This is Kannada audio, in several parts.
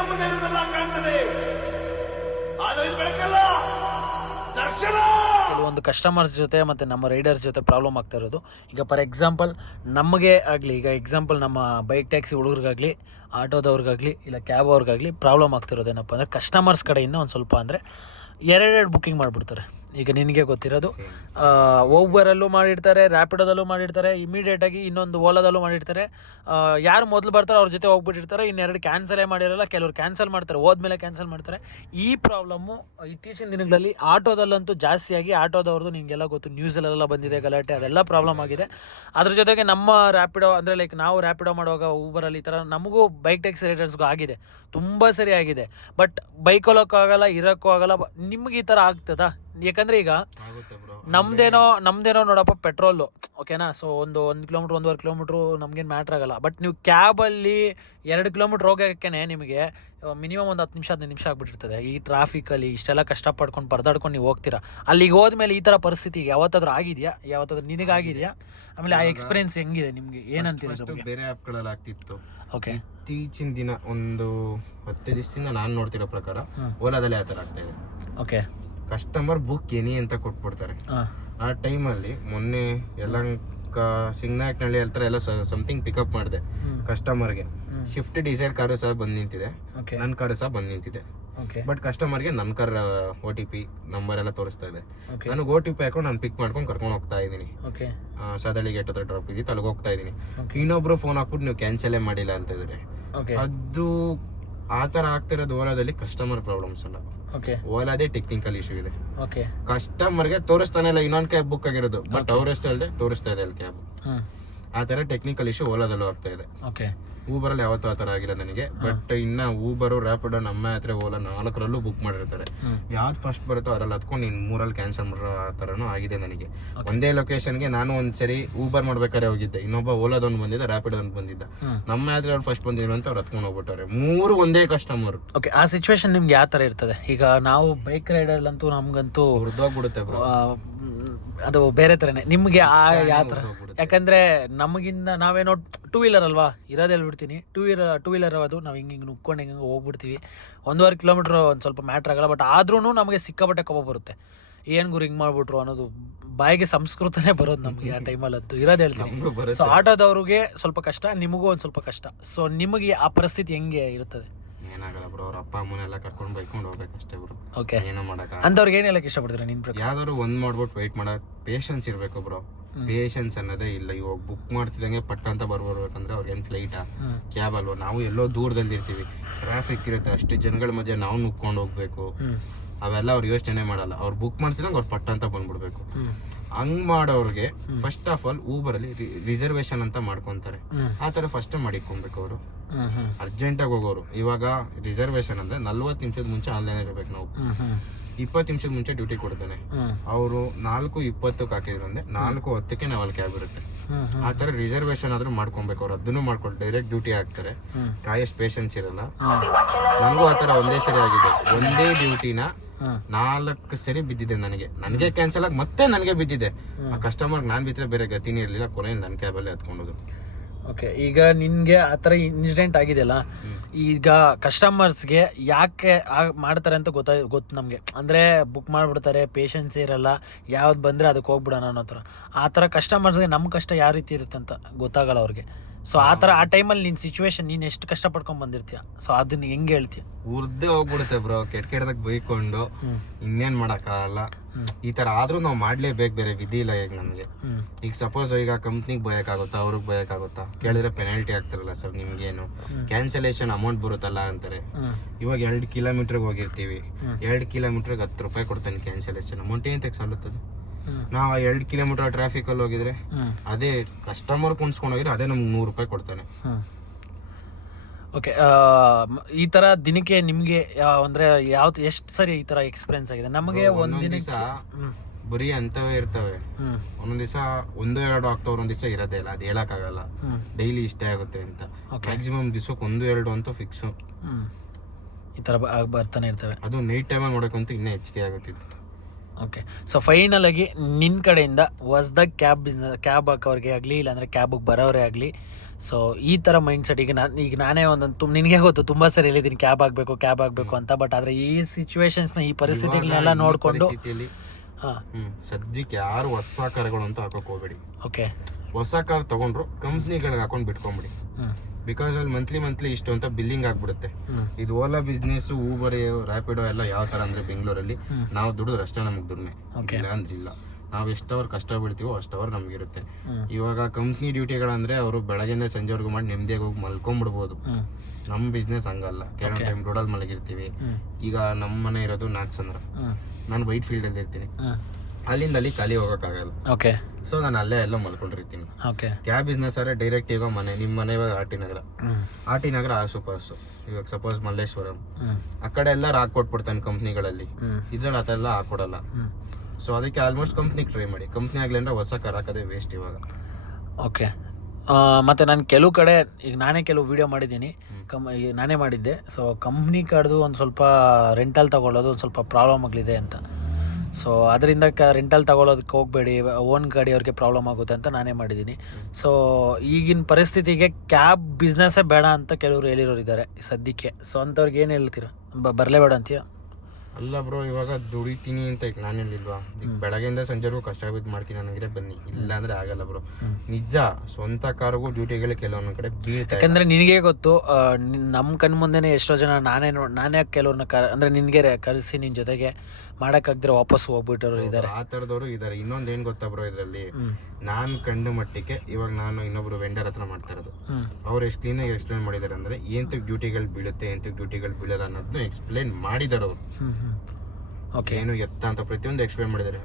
ಕಣ್ಣಿನ ಮುಂದೆ ಇರುವುದೆಲ್ಲ ಕಾಣ್ತದೆ, ಆದರೆ ಇದು ಬೆಳಕಲ್ಲ, ದರ್ಶನ. ಕೆಲವೊಂದು ಕಸ್ಟಮರ್ಸ್ ಜೊತೆ ಮತ್ತು ನಮ್ಮ ರೈಡರ್ಸ್ ಜೊತೆ ಪ್ರಾಬ್ಲಮ್ ಆಗ್ತಾ ಇರೋದು. ಈಗ ಫಾರ್ ಎಕ್ಸಾಂಪಲ್ ನಮಗೆ ಆಗಲಿ, ಈಗ ಎಕ್ಸಾಂಪಲ್ ನಮ್ಮ ಬೈಕ್ ಟ್ಯಾಕ್ಸಿ ಹುಡುಗರಿಗಾಗಲಿ, ಆಟೋದವ್ರಿಗಾಗಲಿ, ಇಲ್ಲ ಕ್ಯಾಬ್ ಅವ್ರಿಗಾಗಲಿ ಪ್ರಾಬ್ಲಮ್ ಆಗ್ತಿರೋದು ಏನಪ್ಪ ಅಂದರೆ ಕಸ್ಟಮರ್ಸ್ ಕಡೆಯಿಂದ ಒಂದು ಸ್ವಲ್ಪ ಅಂದರೆ ಎರಡೆರಡು ಬುಕ್ಕಿಂಗ್ ಮಾಡಿಬಿಡ್ತಾರೆ. ಈಗ ನಿನಗೆ ಗೊತ್ತಿರೋದು ಊಬರಲ್ಲೂ ಮಾಡಿರ್ತಾರೆ, ರ್ಯಾಪಿಡೋದಲ್ಲೂ ಮಾಡಿರ್ತಾರೆ, ಇಮಿಡಿಯೇಟಾಗಿ ಇನ್ನೊಂದು ಓಲಾದಲ್ಲೂ ಮಾಡಿರ್ತಾರೆ. ಯಾರು ಮೊದಲು ಬರ್ತಾರೆ ಅವ್ರ ಜೊತೆ ಹೋಗ್ಬಿಟ್ಟಿರ್ತಾರೆ, ಇನ್ನೆರಡು ಕ್ಯಾನ್ಸಲೇ ಮಾಡಿರಲ್ಲ, ಕೆಲವರು ಕ್ಯಾನ್ಸಲ್ ಮಾಡ್ತಾರೆ, ಹೋದ್ಮೇಲೆ ಕ್ಯಾನ್ಸಲ್ ಮಾಡ್ತಾರೆ. ಈ ಪ್ರಾಬ್ಲಮ್ಮು ಇತ್ತೀಚಿನ ದಿನಗಳಲ್ಲಿ ಆಟೋದಲ್ಲಂತೂ ಜಾಸ್ತಿಯಾಗಿ, ಆಟೋದವ್ರದ್ದು ನಿಮಗೆಲ್ಲ ಗೊತ್ತು, ನ್ಯೂಸಲ್ಲೆಲ್ಲ ಬಂದಿದೆ ಗಲಾಟೆ, ಅದೆಲ್ಲ ಪ್ರಾಬ್ಲಮ್ ಆಗಿದೆ. ಅದ್ರ ಜೊತೆಗೆ ನಮ್ಮ ರ್ಯಾಪಿಡೋ ಅಂದರೆ ಲೈಕ್ ನಾವು ರ್ಯಾಪಿಡೋ ಮಾಡುವಾಗ ಊಬರಲ್ಲಿ ಈ ಥರ ನಮಗೂ ಬೈಕ್ ಟ್ಯಾಕ್ಸಿ ರೈಡರ್ಸ್ಗೂ ಆಗಿದೆ, ತುಂಬ ಸರಿ ಆಗಿದೆ. ಬಟ್ ಬೈಕ್ ಆಗಲ್ಲ, ಇರೋಕ್ಕೂ ಆಗಲ್ಲ. ನಿಮ್ಗೆ ಈ ಥರ ಆಗ್ತದಾ? ಯಾಕಂದರೆ ಈಗ ನಮ್ದೇನೋ ನೋಡಪ್ಪ ಪೆಟ್ರೋಲು ಓಕೆನಾ, ಸೊ ಒಂದು ಕಿಲೋಮೀಟ್ರ್ 1.5 ಕಿಲೋಮೀಟ್ರು ನಮಗೇನು ಮ್ಯಾಟ್ರ್ ಆಗಲ್ಲ. ಬಟ್ ನೀವು ಕ್ಯಾಬಲ್ಲಿ 2 ಕಿಲೋಮೀಟ್ರ್ ಹೋಗೋಕ್ಕೆ ನಿಮಗೆ ಮಿನಿಮಮ್ ಒಂದು 10 ನಿಮಿಷ 15 ನಿಮಿಷ ಆಗಿಬಿಟ್ಟಿರ್ತದೆ. ಈ ಟ್ರಾಫಿಕಲ್ಲಿ ಇಷ್ಟೆಲ್ಲ ಕಷ್ಟಪಡ್ಕೊಂಡು ಪರದಾಡ್ಕೊಂಡು ನೀವು ಹೋಗ್ತೀರಾ. ಅಲ್ಲಿಗೆ ಹೋದ್ಮೇಲೆ ಈ ಥರ ಪರಿಸ್ಥಿತಿ ಯಾವತ್ತಾದ್ರೂ ಆಗಿದೆಯಾ? ಯಾವತ್ತಾದ್ರೂ ನಿನಗಾಗಿದೆಯಾ? ಆಮೇಲೆ ಆ ಎಕ್ಸ್ಪೀರಿಯನ್ಸ್ ಹೆಂಗಿದೆ ನಿಮಗೆ, ಏನಂತೀರ? ಬೇರೆ ಆ್ಯಪ್ಗಳಲ್ಲಿ ಆಗ್ತಿತ್ತು. ಓಕೆ, ಇತ್ತೀಚಿನ ದಿನ ಒಂದು 10 ದಿವಸದಿಂದ ನಾನು ನೋಡ್ತಿರೋ ಪ್ರಕಾರ ಓಲಾದಲ್ಲಿ ಆ ಥರ ಆಗ್ತಾ ಇದೆ. ಓಕೆ, ಕಸ್ಟಮರ್ ಬುಕ್ ಎನಿ ಅಂತ ಕೊಟ್ಬಿಡ್ತಾರೆ. ಆ ಟೈಮಲ್ಲಿ ಮೊನ್ನೆ ಸಿಂಗ್ನಾಕ್ನಳ್ಳಿ ಹತ್ರ ಎಲ್ಲ ಸಮಥಿಂಗ್ ಪಿಕಪ್ ಮಾಡಿದೆ ಕಸ್ಟಮರ್ಗೆ. ಶಿಫ್ಟ್ ಡಿಸೈಡ್ ಕಾರು ಸಹ ಬಂದು ನಿಂತಿದೆ, ನನ್ನ ಕಾರು ಸಹ ಬಂದು ನಿಂತಿದೆ. ಬಟ್ ಕಸ್ಟಮರ್ಗೆ ನನ್ನ ಕಾರ್ OTP ನಂಬರ್ ಎಲ್ಲ ತೋರಿಸ್ತಾ ಇದೆ. ನನಗೆ OTP ಹಾಕೊಂಡು ನಾನು ಪಿಕ್ ಮಾಡ್ಕೊಂಡು ಕರ್ಕೊಂಡು ಹೋಗ್ತಾ ಇದ್ದೀನಿ. ಸದಳಿ ಗೇಟ್ ಹತ್ರ ಡ್ರಾಪ್ ಇದ್ದಿತ್ತು, ಅಲ್ಲಿಗೆ ಹೋಗ್ತಾ ಇದ್ದೀನಿ. ಇನ್ನೊಬ್ರು ಫೋನ್ ಹಾಕ್ಬಿಟ್ಟು ನೀವು ಕ್ಯಾನ್ಸಲೇ ಮಾಡಿಲ್ಲ ಅಂತ ಇದ್ದಾರೆ. ಅದು ಆ ಥರ ಆಗ್ತಿರೋದು ಓಲಾದಲ್ಲಿ ಕಸ್ಟಮರ್ ಪ್ರಾಬ್ಲಮ್ಸ್ ಅಲ್ಲ, ಓಲಾದೇ ಟೆಕ್ನಿಕಲ್ ಇಶ್ಯೂ ಇದೆ. ಕಸ್ಟಮರ್ಗೆ ತೋರಿಸ್ತಾನೆ ಇಲ್ಲ ಇನ್ನೊಂದು ಕ್ಯಾಬ್ ಬುಕ್ ಆಗಿರೋದು, ಬಟ್ ಅವ್ರ ಹೆಸರಲ್ಲದೆ ತೋರಿಸ್ತಾ ಇದೆ ಅಲ್ಲಿ ಕ್ಯಾಬ್. ಆ ಥರ ಟೆಕ್ನಿಕಲ್ ಇಶ್ಯೂ ಓಲಾದಲ್ಲೂ ಆಗ್ತಾ ಇದೆ. ಊಬರಲ್ಲಿ ಯಾವತ್ತೂ ಆ ಥರ ಆಗಿಲ್ಲ ನನಗೆ. ಬಟ್ ಇನ್ನ ಊಬರು, ರ್ಯಾಪಿಡೋ, ನಮ್ಮ ಹತ್ರ ಓಲಾ 4ರಲ್ಲೂ ಬುಕ್ ಮಾಡಿರ್ತಾರೆ. ಯಾವ್ದು ಫಸ್ಟ್ ಬರುತ್ತೋ ಅವರಲ್ಲಿ ಹತ್ಕೊಂಡು ಇನ್ನು 3ರಲ್ಲಿ ಕ್ಯಾನ್ಸಲ್ ಮಾಡೋ ಆ ಥರನೂ ಆಗಿದೆ ನನಗೆ. ಒಂದೇ ಲೊಕೇಶನ್ಗೆ ನಾನು ಒಂದ್ಸರಿ ಊಬರ್ ಮಾಡ್ಬೇಕಾದ್ರೆ ಹೋಗಿದ್ದೆ, ಇನ್ನೊಬ್ಬ ಓಲಾದೊಂದು ಬಂದಿದ್ದ, ರ್ಯಾಪಿಡೋನ್ ಬಂದಿದ್ದ. ನಮ್ಮ ಹತ್ರ ಅವ್ರು ಫಸ್ಟ್ ಬಂದಿರೋ ಅಂತ ಅವ್ರು ಹತ್ಕೊಂಡು ಹೋಗ್ಬಿಟ್ಟಾರೆ. 3 ಒಂದೇ ಕಸ್ಟಮರ್. ಓಕೆ, ಆ ಸಿಚುವೇಶನ್ ನಿಮ್ಗೆ ಯಾವ ಥರ ಇರ್ತದೆ? ಈಗ ನಾವು ಬೈಕ್ ರೈಡರ್ಲಂತೂ ನಮಗಂತೂ ಹುರಿದೋಗ್ಬಿಡುತ್ತೆ ಬ್ರೋ, ಅದು ಬೇರೆ ಥರನೇ. ನಿಮಗೆ ಯಾವ ಥರ? ಯಾಕಂದರೆ ನಮಗಿಂದ ನಾವೇನೋ 2 ವೀಲರ್ ಅಲ್ವಾ ಇರೋದು, ಹೇಳ್ಬಿಡ್ತೀನಿ. ಟೂ ವೀಲರ್ ಅದು ನಾವು ಹಿಂಗೆ ನುಗ್ಕೊಂಡು ಹಿಂಗೆ ಹೋಗ್ಬಿಡ್ತೀವಿ. 1.5 ಕಿಲೋಮೀಟ್ರ್ ಒಂದು ಸ್ವಲ್ಪ ಮ್ಯಾಟ್ರ್ ಆಗಲ್ಲ. ಬಟ್ ಆದ್ರೂ ನಮಗೆ ಸಿಕ್ಕಾಪಟ್ಟೆ ಕೋಪ ಬರುತ್ತೆ. ಏನು ಗುರು ಹಿಂಗೆ ಮಾಡ್ಬಿಟ್ರು ಅನ್ನೋದು ಬಾಯಿಗೆ ಸಂಸ್ಕೃತನೇ ಬರೋದು ನಮಗೆ ಆ ಟೈಮಲ್ಲಂತೂ, ಇರೋದು ಹೇಳ್ತೀನಿ. ಸೊ ಆಟೋದವ್ರಿಗೆ ಸ್ವಲ್ಪ ಕಷ್ಟ, ನಿಮಗೂ ಒಂದು ಸ್ವಲ್ಪ ಕಷ್ಟ. ಸೊ ನಿಮಗೆ ಆ ಪರಿಸ್ಥಿತಿ ಹೆಂಗೆ ಇರುತ್ತದೆ? ಏನಾಗಲ್ಲ ಬ್ರೋ, ಅವ್ರ ಅಪ್ಪ ಅಮ್ಮನೆಲ್ಲ ಕರ್ಕೊಂಡು ಬೈಕೊಂಡು ಹೋಗ್ಬೇಕಷ್ಟೇ ಬ್ರೋ. ಓಕೆ, ಏನೋ ಮಾಡಕ ಅಂಥವ್ರಿಗೆ ಏನು ಹೇಳಕ್ಕೆ ಇಷ್ಟಪಡ್ತೀರಾ ನಿನ್ನ ಪ್ರಕಾರ? ಯಾವ್ದಾದ್ರು ಒಂದು ಮಾಡ್ಬಿಟ್ಟು ವೆಯ್ಟ್ ಮಾಡೋದು, ಪೇಷನ್ಸ್ ಇರಬೇಕು ಬ್ರೋ. ಪೇಷನ್ಸ್ ಅನ್ನೋದೇ ಇಲ್ಲ. ಇವಾಗ ಬುಕ್ ಮಾಡ್ತಿದ್ದಂಗೆ ಪಟ್ಟ ಅಂತ ಬರ್ಬೇಕಂದ್ರೆ ಅವ್ರಿಗೇನು ಫ್ಲೈಟಾ, ಕ್ಯಾಬ್ ಅಲ್ವಾ? ನಾವು ಎಲ್ಲೋ ದೂರದಲ್ಲಿ ಇರ್ತೀವಿ, ಟ್ರಾಫಿಕ್ ಇರುತ್ತೆ, ಅಷ್ಟು ಜನಗಳ ಮಧ್ಯೆ ನಾವು ನುಗ್ಕೊಂಡು ಹೋಗ್ಬೇಕು. ಅವೆಲ್ಲ ಅವ್ರು ಯೋಚನೆ ಮಾಡಲ್ಲ. ಅವ್ರು ಬುಕ್ ಮಾಡ್ತಿದ್ದಂಗೆ ಅವ್ರು ಪಟ್ಟ ಅಂತ ಬಂದ್ಬಿಡ್ಬೇಕು. ಹಂಗ್ ಮಾಡೋರ್ಗೆ ಫಸ್ಟ್ ಆಫ್ ಆಲ್ ಊಬರಲ್ಲಿ ರಿಸರ್ವೇಶನ್ ಅಂತ ಮಾಡ್ಕೊಂತಾರೆ. ಆ ತರ ಫಸ್ಟ್ ಮಾಡಿಕೊಬೇಕು ಅವರು. ಅರ್ಜೆಂಟಾಗಿ ಹೋಗೋರು ಇವಾಗ ರಿಸರ್ವೇಶನ್ ಅಂದ್ರೆ 40 ನಿಮಿಷದ ಮುಂಚೆ ಆನ್ಲೈನ್ ಇರ್ಬೇಕು. ನಾವು 20 ನಿಮಿಷದ ಮುಂಚೆ ಡ್ಯೂಟಿ ಕೊಡ್ತಾನೆ. ಅವರು 4:20 ಹಾಕಿದ್ರು ಅಂದ್ರೆ 4:10 ನಾವು ಅಲ್ಲಿ ಕ್ಯಾಬ್ ಇರುತ್ತೆ. ಆ ತರ ರಿಸರ್ವೇಶನ್ ಆದ್ರೂ ಮಾಡ್ಕೊಬೇಕು. ಅವ್ರು ಅದನ್ನು ಮಾಡ್ಕೊಂಡು ಡೈರೆಕ್ಟ್ ಡ್ಯೂಟಿ ಹಾಕ್ತಾರೆ. ಕಾಯಷ್ಟು ಪೇಷನ್ಸ್ ಇರಲ್ಲ. ನನಗೂ ಆ ತರ ಒಂದೇ ಸರಿ ಆಗಿದೆ. ಒಂದೇ ಡ್ಯೂಟಿನ 4 ಸರಿ ಬಿದ್ದಿದೆ ನನಗೆ ಕ್ಯಾನ್ಸಲ್ ಆಗಿ ಮತ್ತೆ ನನಗೆ ಬಿದ್ದಿದೆ. ಆ ಕಸ್ಟಮರ್ಗೆ ನಾನು ಬಿಟ್ಟರೆ ಬೇರೆ ಗತಿನೇ ಇರಲಿಲ್ಲ. ಕೊನೆಯಲ್ಲಿ ನನ್ನ ಕ್ಯಾಬಲ್ಲೇ ಹತ್ಕೊಂಡೋದು. ಓಕೆ, ಈಗ ನಿನಗೆ ಆ ಥರ ಇನ್ಸಿಡೆಂಟ್ ಆಗಿದೆಯಲ್ಲ, ಈಗ ಕಸ್ಟಮರ್ಸ್ಗೆ ಯಾಕೆ ಮಾಡ್ತಾರೆ ಅಂತ ಗೊತ್ತು ನಮಗೆ. ಅಂದರೆ ಬುಕ್ ಮಾಡಿಬಿಡ್ತಾರೆ, ಪೇಷನ್ಸೇ ಇರಲ್ಲ, ಯಾವ್ದು ಬಂದರೆ ಅದಕ್ಕೆ ಹೋಗ್ಬಿಡೋಣ ಅನ್ನೋ ಥರ. ಆ ಥರ ಕಸ್ಟಮರ್ಸ್ಗೆ ನಮ್ಮ ಕಷ್ಟ ಯಾವ ರೀತಿ ಇರುತ್ತೆ ಅಂತ ಗೊತ್ತಾಗಲ್ಲ ಅವ್ರಿಗೆ. ಸೊ ಆ ಥರ ಆ ಟೈಮಲ್ಲಿ ನಿನ್ನ ಸಿಚುವೇಶನ್, ನೀನು ಎಷ್ಟು ಕಷ್ಟಪಡ್ಕೊಂಡು ಬಂದಿರ್ತೀಯ, ಸೊ ಅದನ್ನ ಹೆಂಗೆ ಹೇಳ್ತೀಯ? ಉರ್ದೇ ಹೋಗ್ಬಿಡುತ್ತೆ ಬ್ರೋ, ಕೆಟ್ಟದಾಗ ಬೈಕೊಂಡು ಇನ್ನೇನು ಮಾಡೋಕ್ಕಾಗಲ್ಲ. ಈ ಥರ ಆದರೂ ನಾವು ಮಾಡಲೇಬೇಕು, ಬೇರೆ ವಿಧಿ ಇಲ್ಲ. ಈಗ ನಮಗೆ ಈಗ ಸಪೋಸ್ ಈಗ ಕಂಪ್ನಿಗೆ ಬಯೋಕ್ಕಾಗುತ್ತಾ, ಅವ್ರಿಗೆ ಬಯೋಕ್ಕಾಗುತ್ತಾ? ಕೇಳಿದ್ರೆ ಪೆನಾಲ್ಟಿ ಆಗ್ತಾರಲ್ಲ ಸರ್ ನಿಮ್ಗೇನು ಕ್ಯಾನ್ಸಲೇಷನ್ ಅಮೌಂಟ್ ಬರುತ್ತಲ್ಲ ಅಂತಾರೆ. ಇವಾಗ 2 ಕಿಲೋಮೀಟ್ರಿಗೆ ಹೋಗಿರ್ತೀವಿ, 2 ಕಿಲೋಮೀಟ್ರಿಗೆ 10 ರೂಪಾಯಿ ಕೊಡ್ತಾನೆ ಕ್ಯಾನ್ಸಲೇಷನ್ ಅಮೌಂಟ್. ಏನು ತೆಗ್ಸಲ್ಲತ್ತದು? ನಾವು 2 ಕಿಲೋಮೀಟರ್ ಟ್ರಾಫಿಕಲ್ಲಿ ಹೋಗಿದ್ರೆ ಅದೇ ಕಸ್ಟಮರ್ ಕುಣಿಸ್ಕೊಂಡು ಹೋಗಿದ್ರೆ ಅದೇ ನಮ್ಗೆ 100 ರೂಪಾಯಿ ಕೊಡ್ತಾನೆ. ಓಕೆ, ಈ ಥರ ದಿನಕ್ಕೆ ನಿಮಗೆ ಅಂದರೆ ಯಾವ್ದು ಎಷ್ಟು ಸರಿ ಈ ಥರ ಎಕ್ಸ್ಪೀರಿಯನ್ಸ್ ಆಗಿದೆ? ನಮಗೆ ಒಂದು ದಿವಸ ಬರೀ ಅಂತವೇ ಇರ್ತವೆ. ಒಂದೊಂದ್ ದಿವಸ 1-2 ಆಗ್ತಾವ್ರು, ಒಂದ್ ದಿವಸ ಇರೋದೇ ಇಲ್ಲ. ಅದು ಹೇಳಕ್ಕಾಗಲ್ಲ ಡೈಲಿ ಇಷ್ಟೇ ಆಗುತ್ತೆ ಅಂತ. ಮ್ಯಾಕ್ಸಿಮಮ್ ದಿವಸಕ್ಕೆ 1-2 ಅಂತೂ ಫಿಕ್ಸ್. ಈ ಥರ ಬರ್ತಾನೆ ಇರ್ತವೆ. ಅದು ನೈಟ್ ಟೈಮಲ್ಲಿ ನೋಡೋಕ್ಕಂತೂ ಇನ್ನೂ ಹೆಚ್ಚಿಗೆ ಆಗುತ್ತಿದ್ದು. ಓಕೆ, ಸೊ ಫೈನಲ್ ಆಗಿ ನಿನ್ನ ಕಡೆಯಿಂದ ಹೊಸ್ದಾಗಿ ಕ್ಯಾಬ್ ಹಾಕೋರಿಗೆ ಆಗಲಿ, ಇಲ್ಲಾಂದರೆ ಕ್ಯಾಬಿಗೆ ಬರೋರೇ ಆಗಲಿ, ಸೊ ಈ ಥರ ಮೈಂಡ್ ಸೆಟ್ ಈಗ ನಾನೇ ಒಂದೊಂದು ನಿನಗೆ ಗೊತ್ತು ತುಂಬ ಸರಿ ಹೇಳಿದ್ದೀನಿ ಕ್ಯಾಬ್ ಆಗಬೇಕು ಅಂತ. ಬಟ್ ಆದರೆ ಈ ಸಿಚುವೇಶನ್ಸ್ನ ಈ ಪರಿಸ್ಥಿತಿಗಳನ್ನೆಲ್ಲ ನೋಡಿಕೊಂಡು ಸದ್ಯಕ್ಕೆ ಯಾರು ಹೊಸ ಕಾರ್ಗಳು ಅಂತ ಹಾಕೋಕೆ ಹೋಗ್ಬೇಡಿ. ಓಕೆ, ಹೊಸ ಕಾರ್ ತಗೊಂಡ್ರು ಕಂಪ್ನಿಗಳಿಗೆ ಹಾಕೊಂಡು ಬಿಟ್ಕೊಂಬಿಡಿ. ಬಿಕಾಸ್ ಅಲ್ಲಿ ಮಂತ್ಲಿ ಇಷ್ಟು ಅಂತ ಬಿಲ್ಲಿಂಗ್ ಆಗ್ಬಿಡುತ್ತೆ. ಇದು ಓಲಾ ಬಿಸ್ನೆಸ್, ಊಬರ್, ರ್ಯಾಪಿಡೋ ಎಲ್ಲ ಯಾವ ತರ ಅಂದ್ರೆ ಬೆಂಗಳೂರಲ್ಲಿ ನಾವು ದುಡಿದ್ರೆ ಅಷ್ಟೇ ನಮಗೆ ದುಡಿಮೆ, ಇಲ್ಲ ಅಂದ್ರೆ ಇಲ್ಲ. ನಾವು ಎಷ್ಟು ಅವರ್ ಕಷ್ಟ ಬೀಳ್ತೀವೋ ಅಷ್ಟು ಅವರ್ ನಮಗಿರುತ್ತೆ. ಇವಾಗ ಕಂಪ್ನಿ ಡ್ಯೂಟಿಗಳಂದ್ರೆ ಅವರು ಬೆಳಗ್ಗೆಯಿಂದ ಸಂಜೆವರೆಗೂ ಮಾಡಿ ನೆಮ್ಮದಿಯಾಗಿ ಹೋಗಿ ಮಲ್ಕೊಂಡ್ಬಿಡ್ಬೋದು. ನಮ್ಮ ಬಿಸ್ನೆಸ್ ಹಂಗಲ್ಲ, ಕೆಲವೊಂದು ಟೈಮ್ ರೋಡಲ್ಲಿ ಮಲಗಿರ್ತೀವಿ. ಈಗ ನಮ್ಮ ಮನೆ ಇರೋದು ನಾಗ್ಸಂದ್ರ, ನಾನು ವೈಟ್ ಫೀಲ್ಡ್ ಅಲ್ಲಿ ಇರ್ತೀನಿ, ಅಲ್ಲಿಂದ ಅಲ್ಲಿ ಖಾಲಿ ಹೋಗೋಕ್ಕಾಗಲ್ಲ. ಓಕೆ, ಸೊ ನಾನು ಅಲ್ಲೇ ಎಲ್ಲ ಮಲ್ಕೊಂಡಿರ್ತೀನಿ. ಓಕೆ, ಕ್ಯಾಬ್ ಬಿಸ್ನೆಸ್ ಆದರೆ ಡೈರೆಕ್ಟ್ ಈಗ ನಿಮ್ಮ ಮನೆ ಇವಾಗ ಆರ್ ಟಿ ನಗರ ಆಸುಪಾಸು. ಇವಾಗ ಸಪೋಸ್ ಮಲ್ಲೇಶ್ವರಂ ಆ ಕಡೆ ಎಲ್ಲ ಹಾಕೊಟ್ಬಿಡ್ತಾನೆ ಕಂಪ್ನಿಗಳಲ್ಲಿ. ಇದ್ರಲ್ಲಿ ಅದೆಲ್ಲ ಹಾಕೊಡಲ್ಲ. ಸೊ ಅದಕ್ಕೆ ಆಲ್ಮೋಸ್ಟ್ ಕಂಪ್ನಿಗೆ ಟ್ರೈ ಮಾಡಿ. ಕಂಪ್ನಿ ಆಗಲಿ ಅಂದ್ರೆ ಹೊಸ ಕಾರ್ ಹಾಕೋದೇ ವೇಸ್ಟ್ ಇವಾಗ. ಓಕೆ, ಮತ್ತು ನಾನು ಕೆಲವು ಕಡೆ ಈಗ ನಾನೇ ಕೆಲವು ವೀಡಿಯೋ ಮಾಡಿದ್ದೀನಿ, ನಾನೇ ಮಾಡಿದ್ದೆ. ಸೊ ಕಂಪ್ನಿ ಕಾರ್ಡ್ದು ಒಂದು ಸ್ವಲ್ಪ ರೆಂಟಲ್ ತೊಗೊಳ್ಳೋದು ಒಂದು ಸ್ವಲ್ಪ ಪ್ರಾಬ್ಲಮ್ ಆಗಲಿದೆ ಅಂತ. ಸೊ ಅದರಿಂದ ರೆಂಟಲ್ ತೊಗೊಳೋದಕ್ಕೆ ಹೋಗಬೇಡಿ, ಓನ್ ಗಾಡಿ ಅವ್ರಿಗೆ ಪ್ರಾಬ್ಲಮ್ ಆಗುತ್ತೆ ಅಂತ ನಾನೇ ಮಾಡಿದ್ದೀನಿ. ಸೊ ಈಗಿನ ಪರಿಸ್ಥಿತಿಗೆ ಕ್ಯಾಬ್ ಬಿಸ್ನೆಸ್ಸೇ ಬೇಡ ಅಂತ ಕೆಲವರು ಹೇಳಿರೋರು ಇದ್ದಾರೆ ಸದ್ಯಕ್ಕೆ. ಸೊ ಅಂಥವ್ರಿಗೆ ಏನು ಹೇಳ್ತೀರ? ಬರಲೇಬೇಡ ಅಂತೀಯ? ಅಲ್ಲ ಬ್ರೋ, ಇವಾಗ ದುಡಿತೀನಿ ಅಂತ ಈಗ ನಾನು ಹೇಳಿಲ್ವಾ, ಈಗ ಬೆಳಗ್ಗೆಯಿಂದ ಸಂಜೆವರೆಗೂ ಕಷ್ಟ ಬಿದ್ದು ಮಾಡ್ತೀನಿ ನನಗೆ ಬನ್ನಿ, ಇಲ್ಲ ಅಂದ್ರೆ ಆಗಲ್ಲ ಬ್ರೋ. ನಿಜ, ಸ್ವಂತ ಕಾರ್ಗೂ ಡ್ಯೂಟಿಗಳು ಕೆಲವೊಂದು ಕಡೆ ಬೀಳ್ತಾ. ಯಾಕಂದ್ರೆ ನಿನಗೆ ಗೊತ್ತು, ನಮ್ಮ ಕಣ್ಣು ಮುಂದೆನೇ ಎಷ್ಟೋ ಜನ ನಾನೇ ಕೆಲವ್ರನ್ನ ಅಂದ್ರೆ ನಿನಗೆ ಕರೆಸಿ ನಿನ್ನ ಜೊತೆಗೆ ಮಾಡೋಕ್ಕಾಗ್ದಿರೋ ವಾಪಸ್ ಹೋಗ್ಬಿಟ್ಟವ್ರು ಇದ್ದಾರೆ. ಆ ಥರದವರು ಇದ್ದಾರೆ. ಇನ್ನೊಂದು ಏನು ಗೊತ್ತಾ ಬ್ರೋ, ಇದರಲ್ಲಿ ನಾನು ಕಂಡು ಮಟ್ಟಿಗೆ ಇವಾಗ ನಾನು ಇನ್ನೊಬ್ರು ವೆಂಡರ್ ಹತ್ರ ಮಾಡ್ತಾ ಇರೋದು, ಅವ್ರು ಎಷ್ಟು ಕ್ಲೀನಾಗಿ ಎಕ್ಸ್ಪ್ಲೇನ್ ಮಾಡಿದ್ದಾರೆ ಅಂದ್ರೆ ಎಂತಕ್ಕೆ ಡ್ಯೂಟಿಗಳು ಬೀಳುತ್ತೆ, ಎಂತಕ್ಕೆ ಡ್ಯೂಟಿಗಳು ಬೀಳಲ್ಲ ಅನ್ನೋದನ್ನ ಎಕ್ಸ್ಪ್ಲೇನ್ ಮಾಡಿದ್ದಾರೆ ಅವರು. ಓಕೆ, ಏನು ಎತ್ತ ಅಂತ ಪ್ರತಿಯೊಂದು ಎಕ್ಸ್ಪ್ಲೇನ್ ಮಾಡಿದ್ದಾರೆ.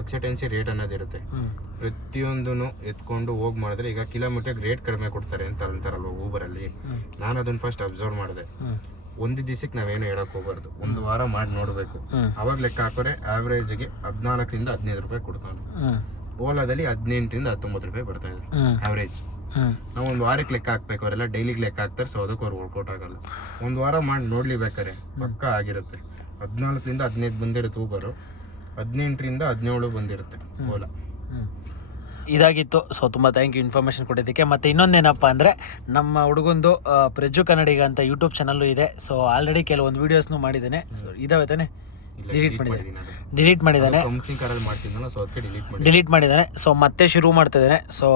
ಅಕ್ಸೆಪ್ಟೆನ್ಸಿ ರೇಟ್ ಅನ್ನೋದಿರುತ್ತೆ, ಪ್ರತಿಯೊಂದನ್ನು ಎತ್ಕೊಂಡು ಹೋಗಿ ಮಾಡಿದ್ರೆ ಈಗ ಕಿಲೋಮೀಟರ್ ರೇಟ್ ಕಡಿಮೆ ಕೊಡ್ತಾರೆ ಅಂತ ಅಂತಾರಲ್ವ ಊಬರಲ್ಲಿ. ನಾನು ಅದನ್ನ ಫಸ್ಟ್ ಅಬ್ಸರ್ವ್ ಮಾಡಿದೆ. ಒಂದು ದಿವಸಕ್ಕೆ ನಾವೇನು ಹೇಳಕ್ ಹೋಗ್ಬಾರ್ದು, ಒಂದು ವಾರ ಮಾಡಿ ನೋಡ್ಬೇಕು. ಅವಾಗ ಲೆಕ್ಕ ಹಾಕೋರೆ ಆವ್ರೇಜ್ಗೆ 14ರಿಂದ 15 ರೂಪಾಯಿ ಕೊಡ್ತಾನೆ. ಓಲಾದಲ್ಲಿ 18ರಿಂದ 19 ರೂಪಾಯಿ ಬರ್ತಾ ಇದೆ ಆವ್ರೇಜ್. ನಾವು ಒಂದು ವಾರಕ್ಕೆ ಲೆಕ್ಕ ಹಾಕ್ಬೇಕು, ಅವರೆಲ್ಲ ಡೈಲಿಗೆ ಲೆಕ್ಕ ಹಾಕ್ತಾರೆ. ಸೊ ಅದಕ್ಕೆ ಅವ್ರು ವರ್ಕೌಟ್ ಆಗಲ್ಲ. ಒಂದು ವಾರ ಮಾಡಿ ನೋಡ್ಲಿ ಬೇಕಾರೆ ಪಕ್ಕ ಆಗಿರುತ್ತೆ. 14ರಿಂದ 15 ಬಂದಿರುತ್ತೆ ಊಬರು, 18ರಿಂದ 17 ಬಂದಿರುತ್ತೆ ಓಲಾ. ಇದಾಗಿತ್ತು. ಸೊ ತುಂಬ ಥ್ಯಾಂಕ್ ಯು ಇನ್ಫಾರ್ಮೇಷನ್ ಕೊಟ್ಟಿದ್ದಕ್ಕೆ. ಮತ್ತು ಇನ್ನೊಂದೇನಪ್ಪ ಅಂದರೆ ನಮ್ಮ ಹುಡುಗಂದು ಪ್ರಜ್ಜು ಕನ್ನಡಿಗ ಅಂತ ಯೂಟ್ಯೂಬ್ ಚಾನಲ್ಲು ಇದೆ. ಸೊ ಆಲ್ರೆಡಿ ಕೆಲವೊಂದು ವೀಡಿಯೋಸ್ನು ಮಾಡಿದ್ದೇನೆ. ಸೊ ಇದಾವೆ ತಾನೆ, ಡಿಲೀಟ್ ಮಾಡಿದ್ದಾನೆ, ಡಿಲೀಟ್ ಮಾಡಿದ್ದಾನೆ. ಸೊ ಮತ್ತೆ ಶುರು ಮಾಡ್ತಿದ್ದಾನೆ. ಸೊ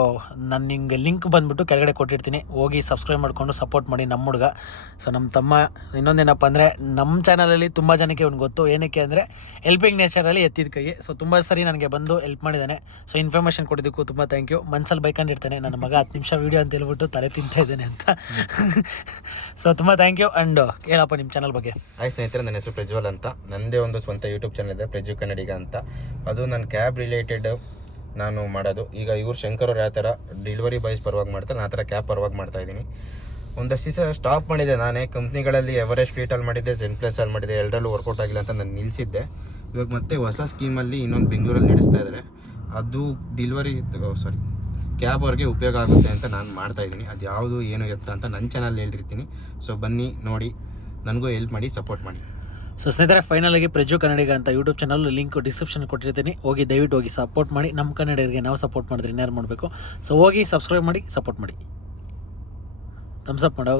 ನಾನು ನಿಮಗೆ ಲಿಂಕ್ ಬಂದುಬಿಟ್ಟು ಕೆಳಗಡೆ ಕೊಟ್ಟಿರ್ತೀನಿ, ಹೋಗಿ ಸಬ್ಸ್ಕ್ರೈಬ್ ಮಾಡಿಕೊಂಡು ಸಪೋರ್ಟ್ ಮಾಡಿ ನಮ್ಮ ಹುಡುಗ. ಸೊ ನಮ್ಮ ತಮ್ಮ. ಇನ್ನೊಂದೇನಪ್ಪ ಅಂದರೆ ನಮ್ಮ ಚಾನಲಲ್ಲಿ ತುಂಬ ಜನಕ್ಕೆ ಅವ್ನು ಗೊತ್ತು, ಏನಕ್ಕೆ ಅಂದರೆ ಹೆಲ್ಪಿಂಗ್ ನೇಚರಲ್ಲಿ ಎತ್ತಿದ ಕೈ. ಸೊ ತುಂಬ ಸರಿ ನನಗೆ ಬಂದು ಹೆಲ್ಪ್ ಮಾಡಿದ್ದಾನೆ. ಸೊ ಇನ್ಫಾರ್ಮೇಷನ್ ಕೊಟ್ಟಿದ್ದಕ್ಕೂ ತುಂಬ ಥ್ಯಾಂಕ್ ಯು. ಮನ್ಸಲ್ಲಿ ಬೈಕೊಂಡಿರ್ತಾನೆ, ನನ್ನ ಮಗ 10 ನಿಮಿಷ ವೀಡಿಯೋ ಅಂತ ಹೇಳ್ಬಿಟ್ಟು ತಲೆ ತಿಂತಾ ಇದ್ದಾನೆ ಅಂತ. ಸೊ ತುಂಬ ಥ್ಯಾಂಕ್ ಯು. ಆ್ಯಂಡ್ ಹೇಳಪ್ಪ ನಿಮ್ಮ ಚಾನಲ್ ಬಗ್ಗೆ. ಹಾಯ್ ಸ್ನೇಹಿತರೆ, ನನ್ನ ಹೆಸರು ಪ್ರಜ್ವಲ್ ಅಂತ. ನನ್ನದೇ ಒಂದು ಸ್ವಂತ ಯೂಟ್ಯೂಬ್ ಚಾನಲ್ ಇದೆ, ಪ್ರಜ್ಜು ಕನ್ನಡಿಗ ಅಂತ. ಅದು ನನ್ನ ಕ್ಯಾಬ್ ರಿಲೇಟೆಡ್ ನಾನು ಮಾಡೋದು. ಈಗ ಇವ್ರು ಶಂಕರ್ ಅವ್ರು ಯಾವ ಥರ ಡೆಲಿವರಿ ಬಾಯ್ಸ್ ಪರವಾಗಿ ಮಾಡ್ತಾರೆ, ಆ ಥರ ಕ್ಯಾಬ್ ಪರವಾಗಿ ಮಾಡ್ತಾಯಿದ್ದೀನಿ. ಒಂದಷ್ಟು ದಿವಸ ಸ್ಟಾಪ್ ಮಾಡಿದೆ ನಾನೇ. ಕಂಪ್ನಿಗಳಲ್ಲಿ ಎವರೆಸ್ಟ್ ಫ್ಲೀಟಲ್ಲಿ ಮಾಡಿದ್ದೆ, ZenPlusಲ್ಲಿ ಮಾಡಿದೆ, ಎರಡರಲ್ಲೂ ವರ್ಕೌಟ್ ಆಗಿಲ್ಲ ಅಂತ ನಾನು ನಿಲ್ಲಿಸಿದ್ದೆ. ಇವಾಗ ಮತ್ತೆ ಹೊಸ ಸ್ಕೀಮಲ್ಲಿ ಇನ್ನೊಂದು ಬೆಂಗಳೂರಲ್ಲಿ ನಡೆಸ್ತಾ ಇದ್ದಾರೆ. ಅದು ಕ್ಯಾಬ್ ಅವ್ರಿಗೆ ಉಪಯೋಗ ಆಗುತ್ತೆ ಅಂತ ನಾನು ಮಾಡ್ತಾಯಿದ್ದೀನಿ. ಅದು ಯಾವುದು ಏನು ಎತ್ತ ಅಂತ ನನ್ನ ಚಾನಲ್ ಹೇಳಿರ್ತೀನಿ. ಸೊ ಬನ್ನಿ ನೋಡಿ, ನನಗೂ ಹೆಲ್ಪ್ ಮಾಡಿ, ಸಪೋರ್ಟ್ ಮಾಡಿ. ಸೊ ಸ್ನೇಹಿತರೆ, ಫೈನಲಾಗಿ ಪ್ರಜ್ಜು ಕನ್ನಡಿಗ ಅಂತ ಯೂಟ್ಯೂಬ್ ಚಾನಲ್ ಲಿಂಕ್ ಡಿಸ್ಕ್ರಿಪ್ಷನ್ ಕೊಟ್ಟಿರ್ತೀನಿ, ಹೋಗಿ ದಯವಿಟ್ಟು ಹೋಗಿ ಸಪೋರ್ಟ್ ಮಾಡಿ. ನಮ್ಮ ಕನ್ನಡಿಗರಿಗೆ ನಾವು ಸಪೋರ್ಟ್ ಮಾಡಿದ್ರೆ ಇನ್ಯಾರು ಮಾಡಬೇಕು. ಸೊ ಹೋಗಿ ಸಬ್ಸ್ಕ್ರೈಬ್ ಮಾಡಿ, ಸಪೋರ್ಟ್ ಮಾಡಿ, ಥಮ್ಸ್ ಅಪ್ ಮಾಡೋ.